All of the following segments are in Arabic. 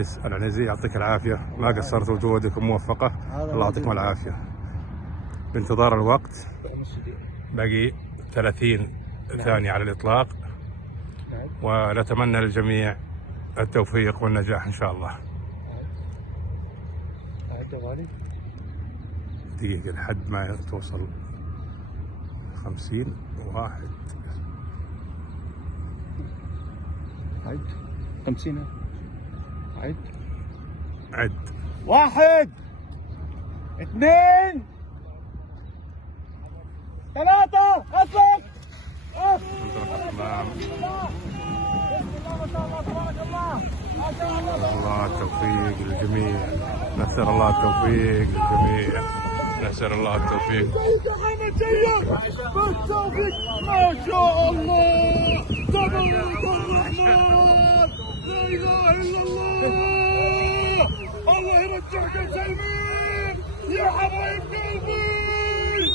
العكس العنزي، يعطيك العافية، ما قصرت وجهودكم موفقة، الله يعطيكم العافية. بانتظار الوقت، باقي 30 ثانية على الإطلاق، ونتمنى للجميع التوفيق والنجاح إن شاء الله. دقيقة لحد ما توصل 50 واحد. عد 50. عد 1 2 3 اطلق. الله التوفيق للجميع، نسأل الله التوفيق للجميع، نسأل الله التوفيق. بالتوفيق ما شاء الله، تبارك الرحمن، لا اله الا الله. الله يرجعك سلمين يا حبايب قلبي،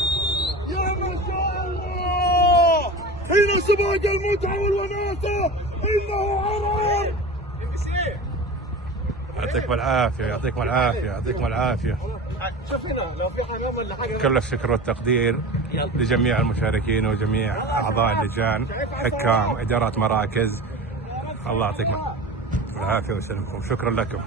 يا ما شاء الله. حين سباق المتعة والوناسة انه عرض. يعطيكم العافية، يعطيكم العافية، يعطيكم العافية. شوف هنا لو في حمام ولا حاجة. كل الشكر والتقدير لجميع المشاركين وجميع أعضاء اللجان، حكام، إدارات مراكز، الله يعطيكم العافية ويسلمكم، شكرا لكم.